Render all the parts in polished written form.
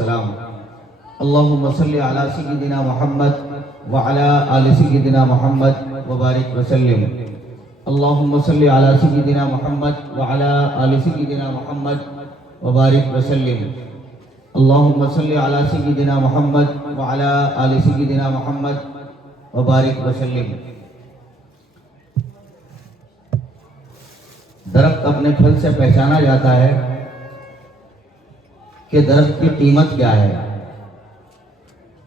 والسلام اللهم صل على سيدنا محمد وعلى آل سيدنا محمد وبارك وسلم اللهم صل على سيدنا محمد وعلى آل سيدنا محمد وبارك وسلم اللهم صل على سيدنا محمد وعلى آل سيدنا محمد وبارك وسلم۔ درخت اپنے پھل سے پہچانا جاتا ہے کہ درخت کی قیمت کیا ہے۔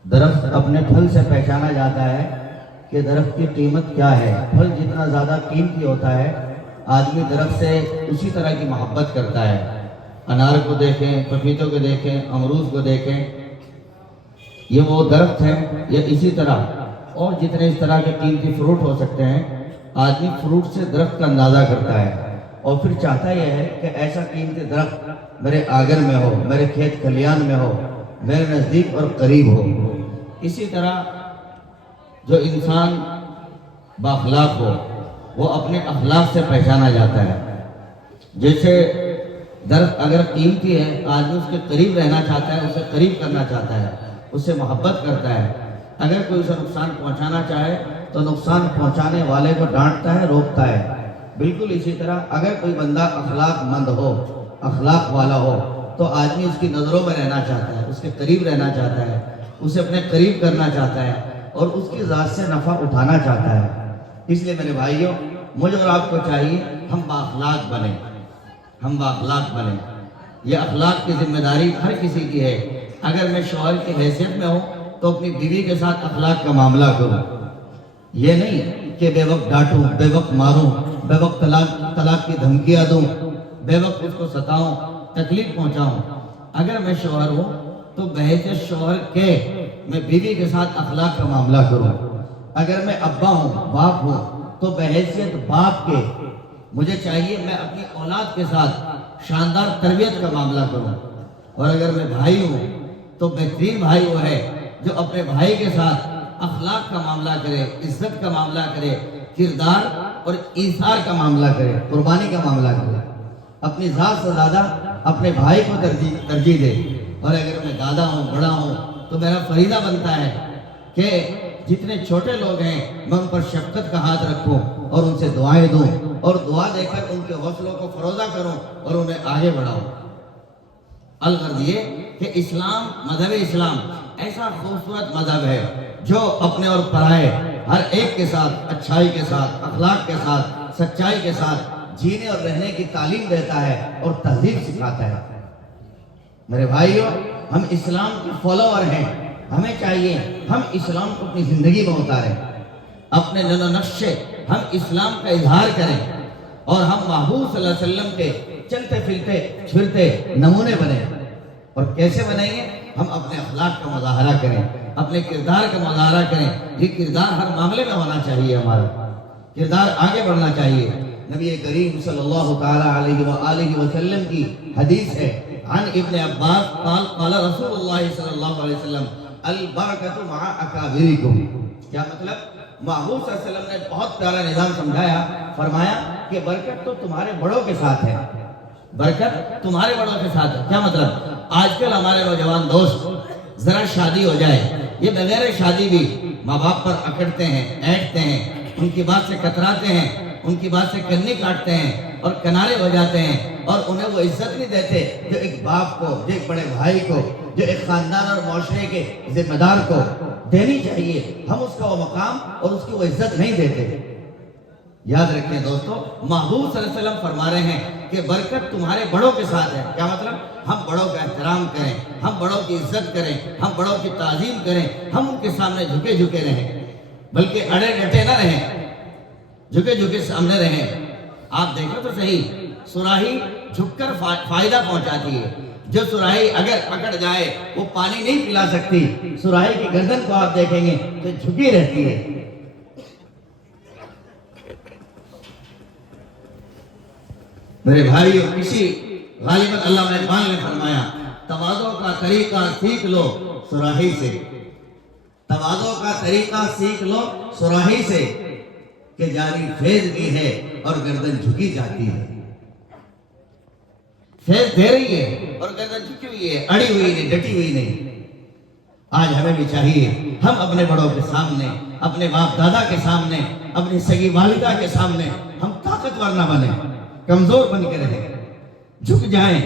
درخت اپنے پھل سے پہچانا جاتا ہے کہ درخت کی قیمت کیا ہے۔ پھل جتنا زیادہ قیمتی ہوتا ہے آدمی درخت سے اسی طرح کی محبت کرتا ہے۔ انار کو دیکھیں، پپیتوں کو دیکھیں، امرود کو دیکھیں، یہ وہ درخت ہیں۔ یہ اسی طرح اور جتنے اس طرح کے قیمتی فروٹ ہو سکتے ہیں، آدمی فروٹ سے درخت کا اندازہ کرتا ہے اور پھر چاہتا یہ ہے کہ ایسا قیمتی درخت میرے آنگن میں ہو، میرے کھیت کھلیان میں ہو، میرے نزدیک اور قریب ہو۔ اسی طرح جو انسان بااخلاق ہو وہ اپنے اخلاق سے پہچانا جاتا ہے۔ جیسے درخت اگر قیمتی ہے، آدمی اس کے قریب رہنا چاہتا ہے، اسے قریب کرنا چاہتا ہے، اس سے محبت کرتا ہے۔ اگر کوئی اسے نقصان پہنچانا چاہے تو نقصان پہنچانے والے کو ڈانٹتا ہے، روکتا ہے۔ بالکل اسی طرح اگر کوئی بندہ اخلاق مند ہو، اخلاق والا ہو، تو آدمی اس کی نظروں میں رہنا چاہتا ہے، اس کے قریب رہنا چاہتا ہے، اسے اپنے قریب کرنا چاہتا ہے اور اس کی ذات سے نفع اٹھانا چاہتا ہے۔ اس لیے میرے بھائیوں، مجھے اور آپ کو چاہیے ہم بااخلاق بنیں، ہم بااخلاق بنیں۔ یہ اخلاق کی ذمہ داری ہر کسی کی ہے۔ اگر میں شوہر کی حیثیت میں ہوں تو اپنی بیوی کے ساتھ اخلاق کا معاملہ کروں، یہ نہیں کہ بے وقت ڈانٹوں، بے وقت ماروں، بے وقت طلاق کی دھمکیاں دوں، بے وقت اس کو ستاؤں، تکلیف پہنچاؤں۔ اگر میں شوہر ہوں تو بحیثیت شوہر کے میں بیوی کے ساتھ اخلاق کا معاملہ کروں۔ اگر میں ابا ہوں، باپ ہوں، تو بحیثیت باپ کے مجھے چاہیے میں اپنی اولاد کے ساتھ شاندار تربیت کا معاملہ کروں۔ اور اگر میں بھائی ہوں تو بہترین بھائی وہ ہے جو اپنے بھائی کے ساتھ اخلاق کا معاملہ کرے، عزت کا معاملہ کرے، کردار اور ایثار کا معاملہ کرے، قربانی کا معاملہ کرے، اپنی ذات سے زیادہ اپنے بھائی کو ترجیح دے۔ اور اگر میں دادا ہوں، بڑا ہوں، تو میرا فریضہ بنتا ہے کہ جتنے چھوٹے لوگ ہیں میں ان پر شفقت کا ہاتھ رکھوں اور ان سے دعائیں دوں اور دعا دے کر ان کے حوصلوں کو فروزہ کروں اور انہیں آگے بڑھاؤں۔ الغرض یہ کہ اسلام، مذہب اسلام ایسا خوبصورت مذہب ہے جو اپنے اور پرائے ہر ایک کے ساتھ اچھائی کے ساتھ، اخلاق کے ساتھ، سچائی کے ساتھ جینے اور رہنے کی تعلیم دیتا ہے اور تہذیب سکھاتا ہے۔ میرے بھائیوں، ہم اسلام کے فالوور ہیں، ہمیں چاہیے ہم اسلام کو اپنی زندگی میں اتاریں، اپنے نقش و نقش سے ہم اسلام کا اظہار کریں اور ہم محبوب صلی اللہ علیہ وسلم کے چلتے پھرتے نمونے بنیں۔ اور کیسے بنیں گے؟ ہم اپنے اخلاق کا مظاہرہ کریں، اپنے کردار کا مظاہرہ کریں۔ یہ کردار ہر معاملے میں ہونا چاہیے، ہمارا کردار آگے بڑھنا چاہیے۔ نبی کریم صلی اللہ تعالی علیہ وآلہ وسلم کی حدیث ہے، عن ابن عباس قال قال رسول اللہ صلی اللہ علیہ وسلم البرکۃ مع اکابرکم۔ کیا مطلب؟ محبوب صلی اللہ علیہ وسلم نے بہت پیارا نظام سمجھایا، فرمایا کہ برکت تو تمہارے بڑوں کے ساتھ ہے، برکت تمہارے بڑوں کے ساتھ ہے۔ کیا مطلب؟ آج کل ہمارے نوجوان دوست ذرا شادی ہو جائے، یہ بغیر شادی بھی ماں باپ پر اکڑتے ہیں، اینٹتے ہیں، ان کی بات سے کتراتے ہیں، ان کی بات سے کنی کاٹتے ہیں اور کنارے ہو جاتے ہیں، اور انہیں وہ عزت نہیں دیتے جو ایک باپ کو، جو ایک بڑے بھائی کو، جو ایک خاندان اور معاشرے کے ذمہ دار کو دینی چاہیے۔ ہم اس کا وہ مقام اور اس کی وہ عزت نہیں دیتے۔ یاد رکھیں دوستو، محبوب صلی اللہ علیہ وسلم فرما رہے ہیں کہ برکت تمہارے بڑوں کے ساتھ ہے۔ کیا مطلب؟ ہم بڑوں کا احترام کریں، ہم بڑوں کی عزت کریں، ہم بڑوں کی تعظیم کریں، ہم ان کے سامنے جھکے رہیں، بلکہ اڑے ڈٹے نہ رہیں، جھکے سامنے رہیں۔ آپ دیکھو تو صحیح، سراہی جھک کر فائدہ پہنچاتی ہے۔ جو سراہی اگر پکڑ جائے وہ پانی نہیں پلا سکتی، سراہی کی گردن کو آپ دیکھیں گے تو جھکی رہتی ہے۔ میرے بھائیوں، کسی غالباً اللہ نے فرمایا تواضع کا طریقہ سیکھ لو سراہی سے، تواضع کا طریقہ سیکھ لو سراہی سے، کہ جاری فیض بھی ہے اور گردن جھکی جاتی ہے۔ فیض دے رہی ہے اور گردن جھکی ہوئی ہے، اڑی ہوئی نہیں، ڈٹی ہوئی نہیں۔ آج ہمیں بھی چاہیے ہم اپنے بڑوں کے سامنے، اپنے باپ دادا کے سامنے، اپنی سگی والدہ کے سامنے ہم طاقتور نہ بنیں، کمزور بن کے رہیں، جھک جائیں۔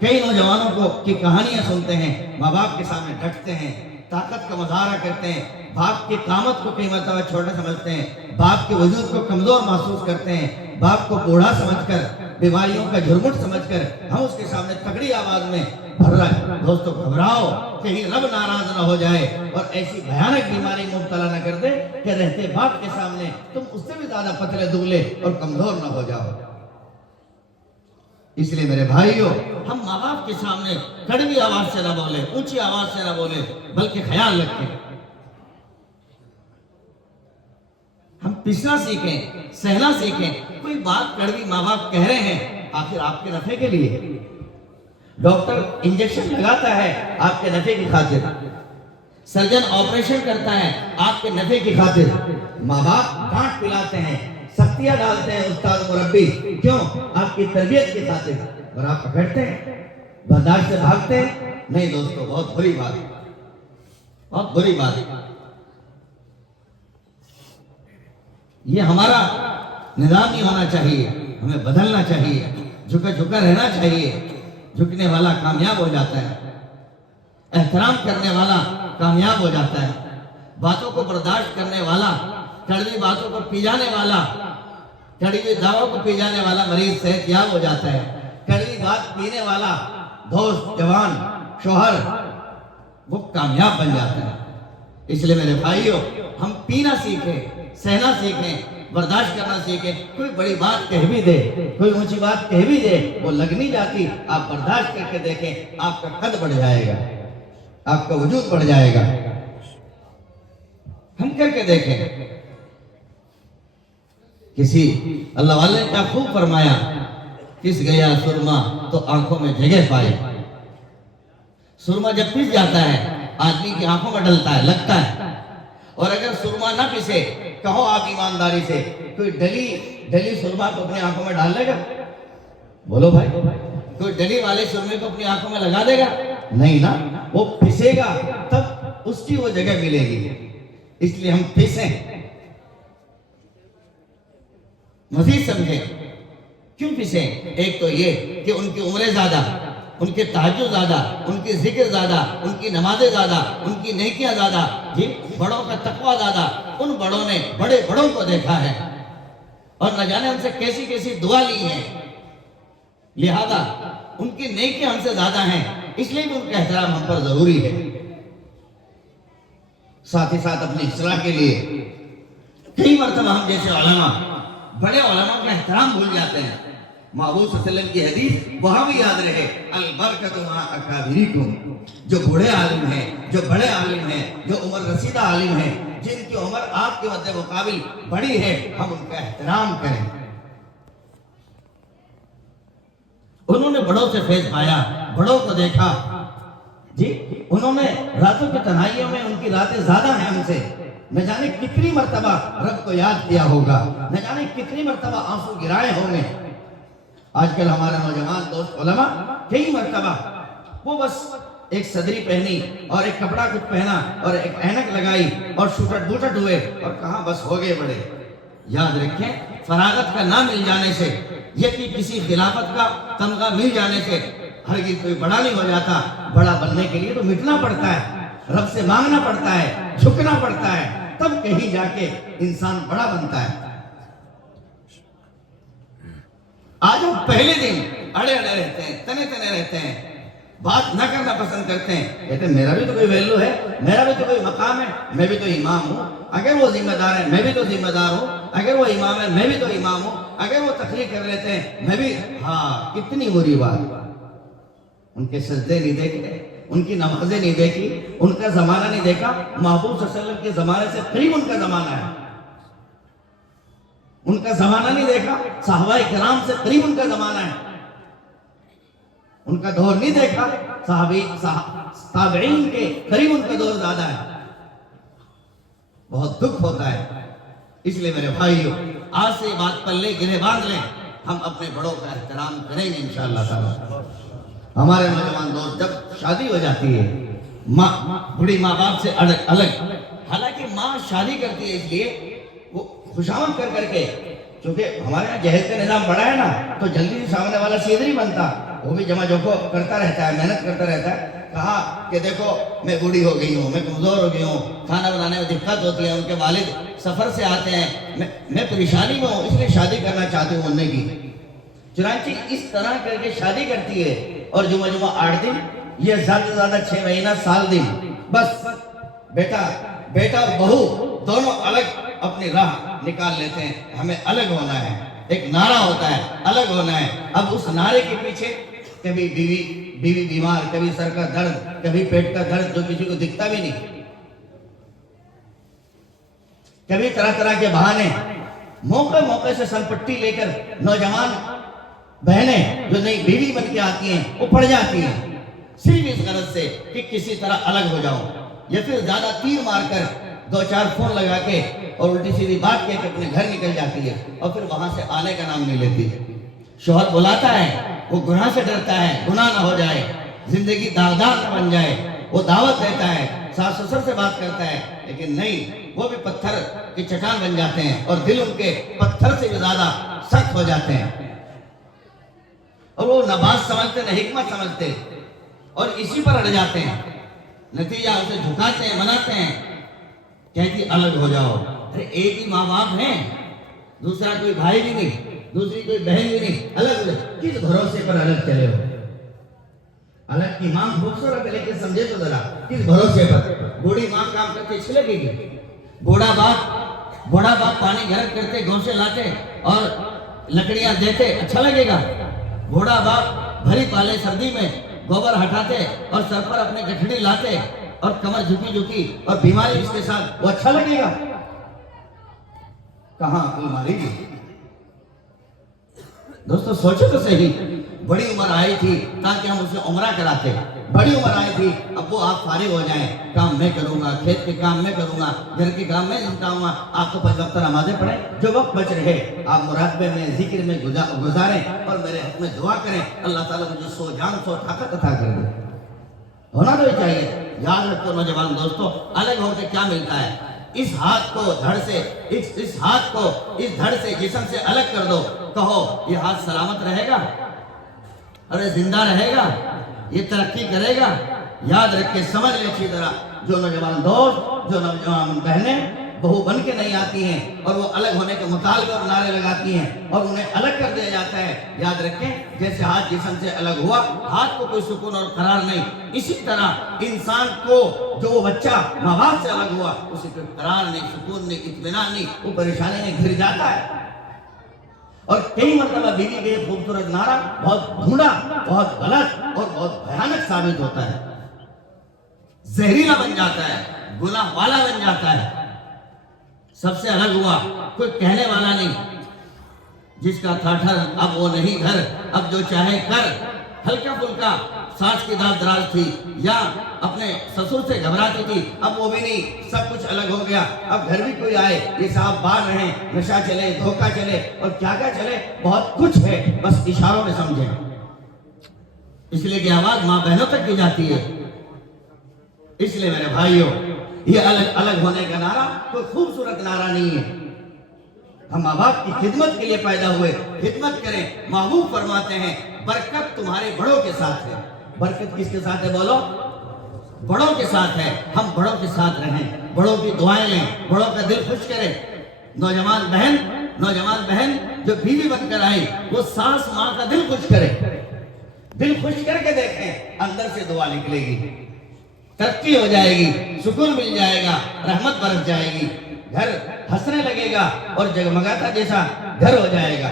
کئی نوجوانوں کو کی کہانیاں سنتے ہیں، ماں باپ کے سامنے ڈٹتے ہیں، طاقت کا مظاہرہ کرتے ہیں، باپ کی قامت کو کئی مرتبہ چھوٹا سمجھتے ہیں، باپ کے وجود کو کمزور محسوس کرتے ہیں، باپ کو بوڑھا سمجھ کر، بیماریوں کا جھرمٹ سمجھ کر ہم اس کے سامنے تگڑی آواز میں بھر رہے ہیں۔ دوستو گھبراؤ، کہیں رب ناراض نہ ہو جائے اور ایسی بھیانک بیماری مبتلا نہ کر دے کہ رہتے باپ کے سامنے تم اس سے بھی زیادہ پتلے دبلے اور کمزور نہ ہو جاؤ۔ اس لیے میرے بھائیوں، ہم ماں باپ کے سامنے کڑوی آواز سے نہ بولے، اونچی آواز سے نہ بولے، بلکہ خیال رکھیں۔ ہم پسنا سیکھیں، سہنا سیکھیں۔ کوئی بات کڑوی ماں باپ کہہ رہے ہیں، آخر آپ کے نفع کے لیے۔ ڈاکٹر انجیکشن لگاتا ہے آپ کے نفع کی خاطر، سرجن آپریشن کرتا ہے آپ کے نفع کی خاطر، ماں باپ ڈانٹ پلاتے ہیں، سختیاں ڈالتے ہیں استاد مربی، کیوں؟ آپ کی تربیت کی خاطر، اور آپ پکڑتے ہیں، برداشت سے بھاگتے ہیں۔ نہیں دوستو، بہت بری بات، بہت بری بات۔ یہ ہمارا نظام نہیں ہونا چاہیے، ہمیں بدلنا چاہیے، جھکا جھکا رہنا چاہیے۔ جھکنے والا کامیاب ہو جاتا ہے، احترام کرنے والا کامیاب ہو جاتا ہے، باتوں کو برداشت کرنے والا، کڑوی باتوں کو پی جانے والا، کڑوی دواؤں کو پی جانے والا مریض صحت یاب ہو جاتا ہے۔ کڑوی بات پینے والا دوست، جوان، شوہر، وہ کامیاب بن جاتا ہے۔ اس لیے میرے بھائیوں، ہم پینا سیکھیں، سہنا سیکھیں، برداشت کرنا سیکھیں۔ کوئی بڑی بات کہہ بھی دے، کوئی اونچی بات کہہ بھی دے، وہ لگ نہیں جاتی، آپ برداشت کر کے دیکھیں، آپ کا قد بڑھ جائے گا، آپ کا وجود بڑھ جائے گا۔ ہم کر کے دیکھیں۔ کسی اللہ والے نے کیا خوب فرمایا، کس گیا سرما تو آنکھوں میں جگہ پائے۔ سرما جب پس جاتا ہے آدمی کی آنکھوں میں ڈلتا ہے، لگتا ہے۔ اور اگر سرما نہ پسے، کہو آپ ایمانداری سے، کوئی ڈلی سرما کو اپنی آنکھوں میں ڈال لے گا؟ بولو بھائی، کوئی ڈلی والے سرمے کو اپنی آنکھوں میں لگا دے گا؟ نہیں نا، وہ پسے گا تب اس کی وہ جگہ ملے گی۔ اس لیے ہم پسیں۔ مزید سمجھیں کیوں پسیں؟ ایک تو یہ کہ ان کی عمریں زیادہ، ان کے تہجد زیادہ، ان کی ذکر زیادہ، ان کی نمازیں زیادہ، ان کی نیکیاں زیادہ، جی بڑوں کا تقوی زیادہ۔ ان بڑوں نے بڑے بڑوں کو دیکھا ہے اور نہ جانے ہم سے کیسی کیسی دعا لی ہے، لہذا ان کی نیکیاں ہم سے زیادہ ہیں، اس لیے بھی ان کا احترام ہم پر ضروری ہے۔ ساتھ ہی ساتھ اپنی اصلاح کے لیے کئی مرتبہ ہم جیسے علماء، بڑے علماء کا احترام بھول جاتے ہیں۔ محبوب صلی اللہ علیہ وسلم کی حدیث وہاں بھی یاد رہے، البرکت مع اکابرکم، جو بوڑھے عالم ہیں، جو بڑے عالم ہیں، جو عمر رسیدہ عالم ہیں، جن کی عمر آپ کے مد مقابل بڑی ہے، ہم ان کا احترام کریں۔ انہوں نے بڑوں سے فیض پایا، بڑوں کو دیکھا، جی انہوں نے راتوں کی تنہائیوں میں، ان کی راتیں زیادہ ہیں ہم سے، نہ جانے کتنی مرتبہ رب کو یاد کیا ہوگا، نہ جانے کتنی مرتبہ آنسو گرائے ہوں گے۔ آج کل ہمارے نوجوان دوست علماء کئی مرتبہ وہ بس ایک صدری پہنی اور ایک کپڑا کچھ پہنا اور ایک اینک لگائی اور شوٹٹ بوٹٹ ہوئے اور کہاں بس ہو گئے بڑے۔ یاد رکھیں، فراغت کا نہ مل جانے سے، یہ کہ کسی خلافت کا تمغہ مل جانے سے ہرگز کوئی بڑا نہیں ہو جاتا۔ بڑا بننے کے لیے تو مٹنا پڑتا ہے، رب سے مانگنا پڑتا ہے، جھکنا پڑتا ہے، تب کہیں جا کے انسان بڑا بنتا ہے۔ آج ہم پہلے دن اڑے رہتے ہیں، تنے رہتے ہیں، بات نہ کرنا پسند کرتے ہیں، کہتے ہیں میرا بھی تو کوئی ویلیو ہے، میرا بھی تو کوئی مقام ہے، میں بھی تو امام ہوں، اگر وہ ذمہ دار ہے میں بھی تو ذمہ دار ہوں، اگر وہ امام ہے میں بھی تو امام ہوں، اگر وہ تقریر کر لیتے ہیں میں بھی۔ ہاں، کتنی بری بات۔ ان کے سجدے نہیں دیکھے، ان کی نمازیں نہیں دیکھی، ان کا زمانہ نہیں دیکھا۔ محبوب صلی اللہ علیہ وسلم کے زمانے سے قریب ان کا زمانہ ہے، ان کا زمانہ نہیں دیکھا۔ صحابہ کرام سے قریب ان کا زمانہ ہے، ان کا دور نہیں دیکھا۔ تابعین کے قریب ان کا دور زیادہ ہے۔ بہت دکھ ہوتا ہے۔ اس لیے میرے بھائیوں، آج سے بات پلے گرے باندھ لیں، ہم اپنے بڑوں کا احترام کریں گے انشاءاللہ تعالی۔ ہمارے نوجوان دوست جب شادی ہو جاتی ہے، ماں بڑی ماں باپ سے الگ، حالانکہ ماں شادی کرتی ہے اس لیے وہ خوشامد کر کر کے، کیونکہ ہمارے یہاں جہیز کا نظام بڑا ہے نا، تو جلدی سامنے والا سیدھ نہیں بنتا، وہ بھی جمع جوکھو کرتا رہتا ہے، محنت کرتا رہتا ہے۔ کہا کہ دیکھو میں بوڑھی ہو گئی ہوں، میں کمزور ہو گئی ہوں، کھانا بنانے میں دقت ہوتی ہے، ان کے والد سفر سے آتے ہیں، میں پریشانی میں ہوں، اس لیے شادی کرنا چاہتی ہوں اننے کی۔ چنانچہ اس طرح کر کے شادی کرتی ہے، اور جمعہ 8 دن، یہ زیادہ سے زیادہ 6 مہینہ 7 دن، بس بیٹا اور بہو دونوں الگ اپنی راہ نکال لیتے ہیں، ہمیں الگ ہونا ہے۔ ایک نعرہ ہوتا ہے الگ ہونا ہے۔ اب اس نعرے کے پیچھے کبھی بیوی بیمار، کبھی سر کا درد، کبھی پیٹ کا درد جو کسی کو دکھتا بھی نہیں، کبھی طرح طرح کے بہانے، موقع سے سن پٹی لے کر نوجوان بہنیں جو نئی بیوی بن کے آتی ہیں وہ پڑ جاتی ہیں، صرف اس غرض سے کہ کسی طرح الگ ہو جاؤ، یا پھر زیادہ تیر مار کر 2-4 فون لگا کے اور الٹی سیدھی بات کہہ کے اپنے گھر نکل جاتی ہے، اور پھر وہاں سے آنے کا نام نہیں لیتی۔ شوہر بلاتا ہے، وہ گناہ سے ڈرتا ہے، گناہ نہ ہو جائے، زندگی داغدار نہ بن جائے، وہ دعوت دیتا ہے، ساس سسر سے بات کرتا ہے، لیکن نہیں، وہ بھی پتھر کی چٹان بن جاتے ہیں، اور دل ان کے پتھر سے بھی زیادہ سخت ہو جاتے ہیں، اور وہ نہ بات سمجھتے نہ حکمت سمجھتے، اور اسی پر اڑ جاتے ہیں۔ نتیجہ اسے جھکاتے ہیں، مناتے ہیں، کہتی الگ ہو جاؤ۔ ارے ایک ہی ماں باپ ہیں، دوسرا کوئی بھائی بھی نہیں، دوسری کوئی بہن بھی نہیں، الگ ہو جاؤ۔ کس بھروسے پر الگ چلے ہو؟ الگ کی ماں خوبصورت ہے، لیکن سمجھے تو ذرا کس بھروسے پر؟ بوڑھی ماں کام کرتے اچھی لگے گی؟ بوڑھا باپ پانی گرم کرتے، گوشے لاتے اور لکڑیاں دیتے، اچھا لگے گا؟ بوڑھا باپ بھری پالے سردی میں گوبر ہٹاتے اور سر پر اپنے گٹھڑی لاتے اور کمر جھکی اور بیماری اس کے ساتھ، وہ اچھا لگے گا؟ کہاں بیماری گی؟ دوستو سوچو تو صحیح، بڑی عمر آئی تھی تاکہ ہم اسے عمرہ کراتے، بڑی عمر آئی تھی اب وہ آپ فارغ ہو جائیں، کام میں کروں گا، کھیت کے کام میں کروں گا، گھر کے کام میں نمٹاؤں گا، آپ تو 5 وقت نمازیں پڑھیں، جو وقت بچ رہے آپ مراقبے میں ذکر میں گزاریں اور میرے حق میں دعا کریں، اللہ تعالیٰ مجھے سو جان سو طاقت عطا کر دے۔ ہونا تو چاہیے۔ یاد رکھو نوجوان دوستو، الگ ہو کے کیا ملتا ہے؟ اس ہاتھ کو دھڑ سے، اس ہاتھ کو اس دھڑ سے، جسم سے الگ کر دو، کہو یہ ہاتھ سلامت رہے گا، ارے زندہ رہے گا، یہ ترقی کرے گا۔ یاد رکھے، سمجھ لیں اچھی طرح، جو نوجوان دوست، جو نوجوان بہنیں بہو بن کے نہیں آتی ہیں اور وہ الگ ہونے کے مطالبے اور نعرے لگاتی ہیں اور انہیں الگ کر دیا جاتا ہے، یاد رکھیں جیسے ہاتھ جسم سے الگ ہوا، ہاتھ کو کوئی سکون اور قرار نہیں، اسی طرح انسان کو جو وہ بچہ ماں باپ سے الگ ہوا، اسے کوئی قرار نہیں، سکون نہیں، اطمینان نہیں، وہ پریشانی میں گھر جاتا ہے۔ اور کئی مرتبہ بیوی کا یہ خوبصورت نعرہ بہت بھونڈا، بہت غلط اور بہت بھیانک ثابت ہوتا ہے، زہریلا بن جاتا ہے، گناہ والا بن جاتا ہے۔ سب سے الگ ہوا، کوئی کہنے والا نہیں، جس کا تھا ٹھر اب وہ نہیں گھر، اب جو چاہے کر، ہلکا پھلکا سانس کی داب دراز تھی یا اپنے سسر سے گھبراتی تھی، اب وہ بھی نہیں، سب کچھ الگ ہو گیا۔ اب گھر بھی کوئی آئے، یہ صاحب باہر رہیں، نشہ چلے، دھوکہ چلے اور کیا کیا چلے، بہت کچھ ہے، بس اشاروں میں سمجھیں، اس لیے کہ آواز ماں بہنوں تک بھی جاتی ہے۔ اس لیے میرے بھائیوں، یہ الگ ہونے کا نعرہ کوئی خوبصورت نعرہ نہیں ہے۔ ہم ماں باپ کی خدمت کے لیے پیدا ہوئے، خدمت کریں۔ محبوب فرماتے ہیں برکت تمہارے بڑوں کے ساتھ ہے۔ برکت کس کے ساتھ ہے بولو؟ بڑوں کے ساتھ ہے۔ ہم بڑوں کے ساتھ رہیں، بڑوں کی دعائیں لیں، بڑوں کا دل خوش کریں۔ نوجوان بہن جو بیوی بن کر آئی، وہ ساس ماں کا دل خوش کرے، دل خوش کر کے دیکھیں، اندر سے دعا نکلے گی، ترقی ہو جائے گی، سکون مل جائے گا، رحمت برس جائے گی، گھر ہنسنے لگے گا اور جگمگاتا جیسا گھر ہو جائے گا۔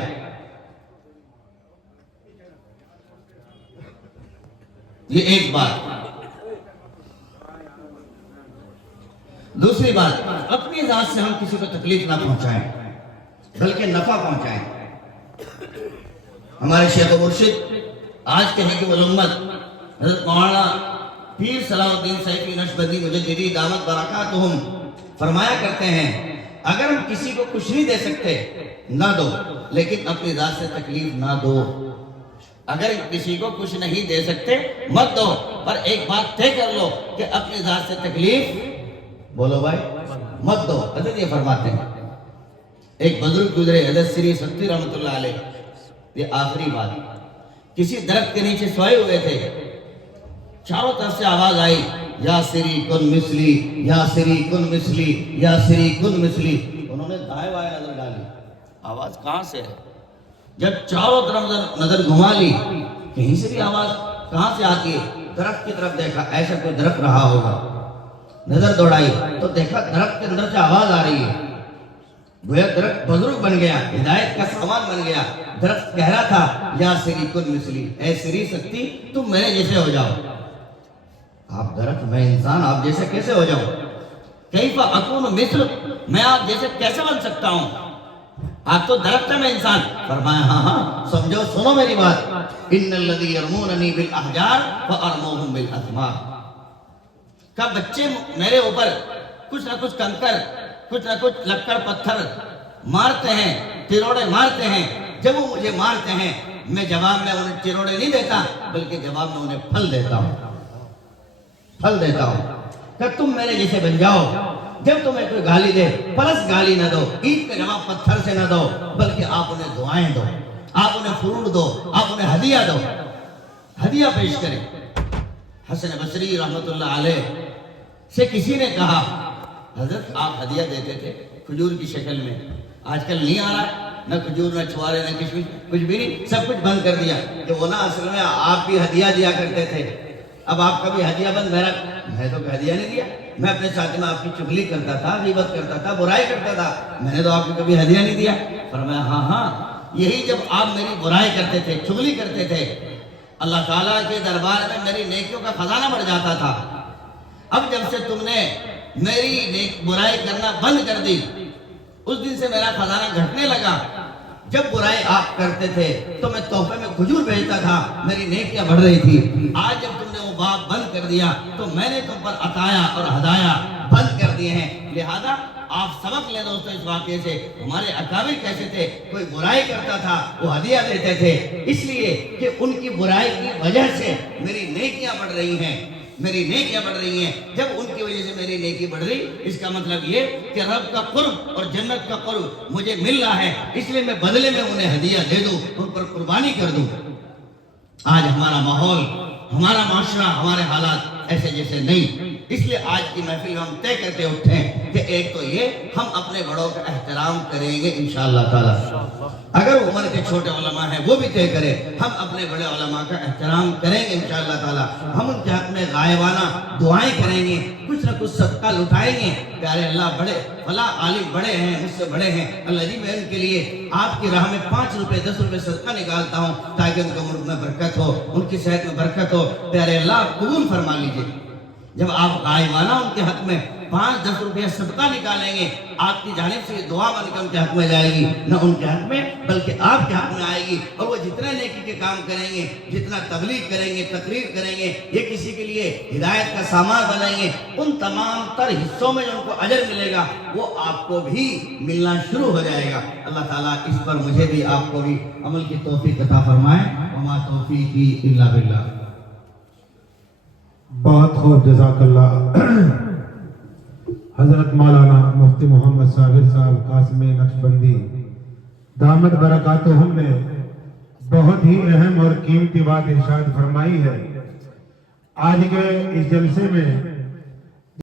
یہ ایک بات۔ دوسری بات، اپنی ذات سے ہم کسی کو تکلیف نہ پہنچائیں بلکہ نفع پہنچائیں۔ ہمارے شیخ و مرشد آج کہیں کہ علمت حضرت مولانا پیر صلاح الدین سیفی نشبندی مجددی دامت برکاتہم فرمایا کرتے ہیں، اگر ہم کسی کو کچھ نہیں دے سکتے نہ دو، لیکن اپنی ذات سے تکلیف نہ دو۔ اگر کسی کو کچھ نہیں دے سکتے مت دو، پر ایک بات طے کر لو کہ اپنی ذات سے تکلیف، بولو بھائی، مت دو۔ حضرت یہ فرماتے ہیں، ایک بزرگ گزرے حضرت سری سکتی رحمۃ اللہ علیہ، یہ آخری بات، کسی درخت کے نیچے سوئے ہوئے تھے، چاروں طرف سے آواز آئی، یا سری کن مسلی، یا سری کن مسلی، یا سری کن مسلی۔ انہوں نے دائیں بائیں نظر ڈالی، آواز کہاں سے ہے؟ جب چاروں طرف نظر گھما لی، کہیں سے بھی آواز کہاں سے آتی ہے؟ درخت کی طرف دیکھا، ایسا کوئی درخت رہا ہوگا، نظر دوڑائی تو دیکھا درخت کے اندر سے آواز آ رہی ہے۔ گویا درخت بزرگ بن گیا، ہدایت کا سامان بن گیا۔ درخت کہہ رہا تھا، یا سری کن مسلی، اے سری سکتی تم میرے جیسے ہو جاؤ۔ آپ درخت، میں انسان، آپ جیسے کیسے ہو جاؤں؟ کیف اکون مثل، میں آپ جیسے کیسے بن سکتا ہوں؟ آپ تو درخت ہے، میں انسان۔ فرمایا ہاں ہاں سمجھو، سنو میری بات، ان الذی یرموننی بالاحجار فارموہم بالاثمار۔ کہ بچے میرے اوپر کچھ نہ کچھ کنکر، کچھ نہ کچھ لکڑ پتھر مارتے ہیں، ٹروڑے مارتے ہیں۔ جب وہ مجھے مارتے ہیں، میں جواب میں انہیں ٹروڑے نہیں دیتا، بلکہ جواب میں انہیں پھل دیتا ہوں، پھل دیتا ہوں کہ تم میرے جیسے بن جاؤ۔ جب تمہیں کوئی گالی دے، پلس گالی نہ دو، اینٹ کا جواب پتھر سے نہ دو، بلکہ آپ انہیں دعائیں دو، آپ انہیں فروٹ دو، آپ انہیں ہدیہ دو، ہدیہ پیش کریں۔ حسن بصری رحمۃ اللہ علیہ سے کسی نے کہا، حضرت آپ ہدیہ دیتے تھے کھجور کی شکل میں، آج کل نہیں آ رہا، نہ کھجور، نہ چھوارے، نہ کشمش، کچھ بھی نہیں، سب کچھ بند کر دیا۔ کہ وہ نا اصل میں آپ بھی ہدیہ دیا کرتے تھے، اب آپ کا بھی ہدیہ بند۔ میں تو ہدیہ نہیں دیا، میں اپنے ساتھ میں آپ کی چغلی کرتا تھا، غیبت کرتا تھا، برائی کرتا تھا، میں نے تو آپ کو کبھی ہدیہ نہیں دیا۔ فرمایا ہاں ہاں، یہی جب آپ میری برائی کرتے تھے، چغلی کرتے تھے، اللہ تعالیٰ کے دربار میں میری نیکیوں کا خزانہ بڑھ جاتا تھا۔ اب جب سے تم نے میری برائی کرنا بند کر دی، اس دن سے میرا خزانہ گھٹنے لگا۔ جب برائی آپ کرتے تھے تو میں تحفے میں کھجور بھیجتا تھا، میری نیکیاں بڑھ رہی تھی۔ آج جب تم نے وہ باب بند کر دیا تو میں نے تم پر عطایا اور ہدایا بند کر دیے ہیں۔ لہذا آپ سبق لیں دوستو اس واقعے سے، ہمارے اکابر کیسے تھے، کوئی برائی کرتا تھا وہ ہدیہ دیتے تھے، اس لیے کہ ان کی برائی کی وجہ سے میری نیکیاں بڑھ رہی ہیں، میری نیکیاں بڑھ رہی ہیں۔ جب ان کی وجہ سے میری نیکی بڑھ رہی، اس کا مطلب یہ کہ رب کا قرب اور جنت کا قرب مجھے مل رہا ہے، اس لیے میں بدلے میں انہیں ہدیہ دے دوں، ان پر قربانی کر دوں۔ آج ہمارا ماحول، ہمارا معاشرہ، ہمارے حالات ایسے جیسے نہیں، اس لیے آج کی محفل میں ہم طے کرتے اٹھیں کہ ایک تو یہ ہم اپنے بڑوں کا احترام کریں گے انشاءاللہ تعالی۔ اگر عمر کے چھوٹے علماء ہیں وہ بھی طے کریں، ہم اپنے بڑے علماء کا احترام کریں گے انشاءاللہ تعالی۔ ہم ان کے حق میں غائبانہ دعائیں کریں گے، کچھ نہ کچھ صدقہ لٹائیں گے۔ پیارے اللہ، بڑے فلاں عالم بڑے ہیں، مجھ سے بڑے ہیں، اللہ جی میں ان کے لیے آپ کی راہ میں 5 روپے 10 روپے صدقہ نکالتا ہوں تاکہ ان کے ملک میں برکت ہو، ان کی صحت میں برکت ہو۔ پیارے اللہ قبول فرما لیجئے۔ جب آپ غائبانہ ان کے حق میں 5-10 روپیہ صدقہ نکالیں گے، آپ کی جانب سے یہ دعا بن کے ان کے حق میں جائے گی، نہ ان کے حق میں بلکہ آپ کے حق میں آئے گی۔ اور وہ جتنے نیکی کے کام کریں گے، جتنا تبلیغ کریں گے، تقریر کریں گے، یہ کسی کے لیے ہدایت کا سامان بنائیں گے، ان تمام تر حصوں میں جو ان کو اجر ملے گا وہ آپ کو بھی ملنا شروع ہو جائے گا۔ اللہ تعالیٰ اس پر مجھے بھی آپ کو بھی عمل کی توفیق عطا فرمائے۔ وما توفیقی الا باللہ۔ بہت خوب، جزاک اللہ۔ حضرت مولانا مفتی محمد صابر صاحب قاسم نقشبندی دامت برکاتہم نے بہت ہی اہم اور قیمتی بات ارشاد فرمائی ہے۔ آج کے اس جلسے میں